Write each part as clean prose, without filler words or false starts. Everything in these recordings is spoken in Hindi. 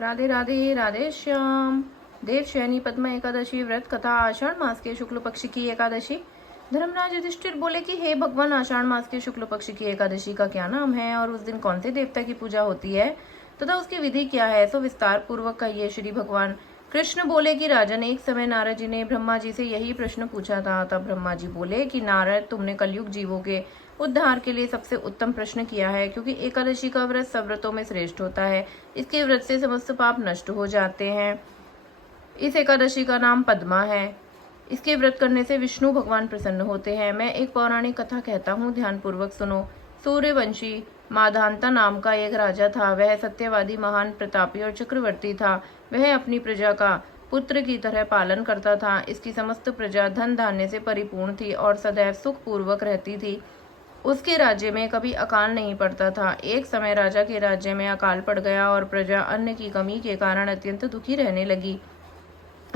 राधे राधे राधे श्याम। देवशयनी पद्मा एकादशी व्रत कथा। आषाढ़ मास के शुक्ल पक्ष की एकादशी। धर्मराज युधिष्ठिर बोले कि हे भगवान, आषाढ़ मास के शुक्ल पक्ष की एकादशी का क्या नाम है और उस दिन कौन से देवता की पूजा होती है तथा उसकी विधि क्या है, सो विस्तार पूर्वक कहिए। श्री भगवान कृष्ण बोले कि राजन, एक समय नारद जी ने ब्रह्मा जी से यही प्रश्न पूछा था। तब ब्रह्मा जी बोले कि नारद, तुमने कलयुग जीवों के उद्धार के लिए सबसे उत्तम प्रश्न किया है, क्योंकि एकादशी का व्रत सब व्रतों में श्रेष्ठ होता है। इसके व्रत से समस्त पाप नष्ट हो जाते हैं। इस एकादशी का नाम पद्मा है। इसके व्रत करने से विष्णु भगवान प्रसन्न होते हैं। मैं एक पौराणिक कथा कहता हूँ, ध्यान पूर्वक सुनो। सूर्यवंशी माधांता नाम का एक राजा था। वह सत्यवादी, महान, प्रतापी और चक्रवर्ती था। वह अपनी प्रजा का पुत्र की तरह पालन करता था। इसकी समस्त प्रजा धन धान्य से परिपूर्ण थी और सदैव सुख पूर्वक रहती थी। उसके राज्य में कभी अकाल नहीं पड़ता था। एक समय राजा के राज्य में अकाल पड़ गया और प्रजा अन्न की कमी के कारण अत्यंत दुखी रहने लगी।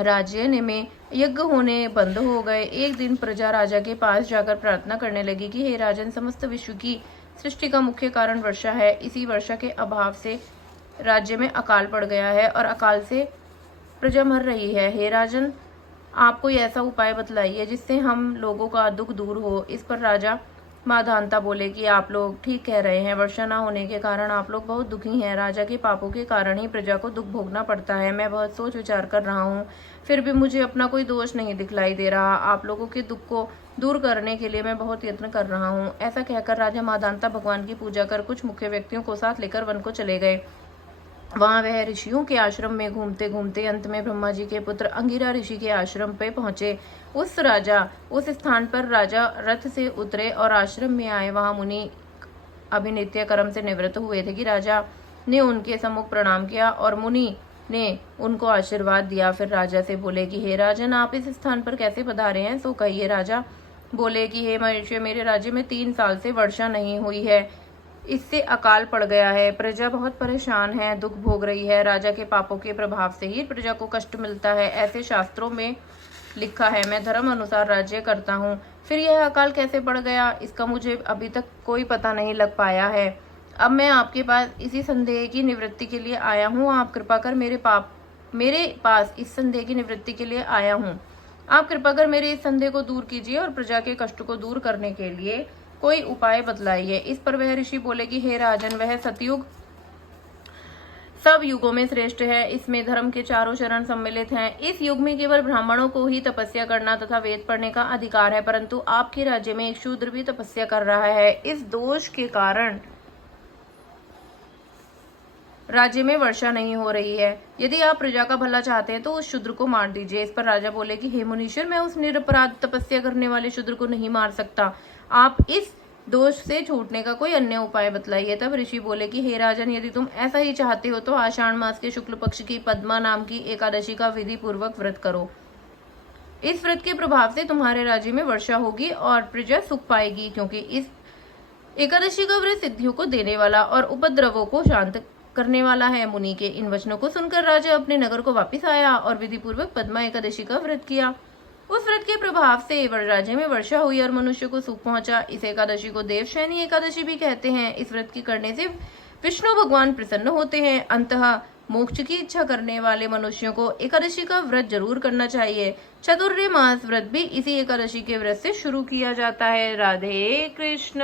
राज्य में यज्ञ होने बंद हो गए। एक दिन प्रजा राजा के पास जाकर प्रार्थना करने लगी कि हे राजन, समस्त विश्व की सृष्टि का मुख्य कारण वर्षा है। इसी वर्षा के अभाव से राज्य में अकाल पड़ गया है और अकाल से प्रजा मर रही है। हे राजन, आप कोई ऐसा उपाय बतलाइए जिससे हम लोगों का दुख दूर हो। इस पर राजा माधांता बोले कि आप लोग ठीक कह रहे हैं। वर्षा न होने के कारण आप लोग बहुत दुखी हैं। राजा के पापों के कारण ही प्रजा को दुख भोगना पड़ता है। मैं बहुत सोच विचार कर रहा हूँ, फिर भी मुझे अपना कोई दोष नहीं दिखलाई दे रहा। आप लोगों के दुख को दूर करने के लिए मैं बहुत यत्न कर रहा हूँ। ऐसा कहकर राजा माधांता भगवान की पूजा कर कुछ मुख्य व्यक्तियों को साथ लेकर वन को चले गए। वहां वह ऋषियों के आश्रम में घूमते घूमते अंत में ब्रह्मा जी के पुत्र अंगिरा ऋषि के आश्रम पे पहुंचे। उस स्थान पर राजा रथ से उतरे और आश्रम में आए। वहां मुनि अभिनित्य कर्म से निवृत्त हुए थे कि राजा ने उनके सम्मुख प्रणाम किया और मुनि ने उनको आशीर्वाद दिया। फिर राजा से बोले कि हे राजन, आप इस स्थान पर कैसे पधारे हैं, सो कहिए। राजा बोले कि हे मनुष्य, मेरे राज्य में 3 साल से वर्षा नहीं हुई है। इससे अकाल पड़ गया है। प्रजा बहुत परेशान है, दुख भोग रही है। राजा के पापों के प्रभाव से ही प्रजा को कष्ट मिलता है, ऐसे शास्त्रों में लिखा है। मैं धर्म अनुसार राज्य करता हूँ, फिर यह अकाल कैसे पड़ गया, इसका मुझे अभी तक कोई पता नहीं लग पाया है। अब मैं आपके पास इसी संदेह की निवृत्ति के लिए आया हूँ। आप कृपा कर मेरे पास इस संदेह की निवृत्ति के लिए आया हूँ। आप कृपा कर मेरे इस संदेह को दूर कीजिए और प्रजा के कष्ट को दूर करने के लिए कोई उपाय बतलाइए। इस पर वह ऋषि बोले कि हे राजन, वह सतयुग सब युगों में श्रेष्ठ है। इसमें धर्म के चारों चरण सम्मिलित हैं। इस युग में केवल ब्राह्मणों को ही तपस्या करना तथा वेद पढ़ने का अधिकार है, परंतु आपके राज्य में एक शूद्र भी तपस्या कर रहा है। इस दोष के कारण राज्य में वर्षा नहीं हो रही है। यदि आप प्रजा का भला चाहते हैं तो उस शूद्र को मार दीजिए। इस पर राजा बोले कि हे मुनीश्वर, मैं उस निरपराध तपस्या करने वाले शूद्र को नहीं मार सकता। आप इस दोष से छूटने का कोई अन्य उपाय बतलाइए। तब ऋषि बोले कि हे राजन, यदि तुम ऐसा ही चाहते हो तो आषाढ़ मास के शुक्ल पक्ष की पद्मा नाम की एकादशी का विधि पूर्वक व्रत करो। इस व्रत के प्रभाव से तुम्हारे राज्य में वर्षा होगी और प्रजा सुख पाएगी, क्योंकि इस एकादशी का व्रत सिद्धियों को देने वाला और उपद्रवों को शांत करने वाला है। मुनि के इन वचनों को सुनकर राजा अपने नगर को वापस आया और विधि पूर्वक पद्मा एकादशी का व्रत किया। उस व्रत के प्रभाव से राज्य में वर्षा हुई और मनुष्य को सुख पहुंचा। इस एकादशी को देवशयनी एकादशी भी कहते हैं। इस व्रत के करने से विष्णु भगवान प्रसन्न होते हैं। अंततः मोक्ष की इच्छा करने वाले मनुष्यों को एकादशी का व्रत जरूर करना चाहिए। चतुर्मास मास व्रत भी इसी एकादशी के व्रत से शुरू किया जाता है। राधे कृष्ण।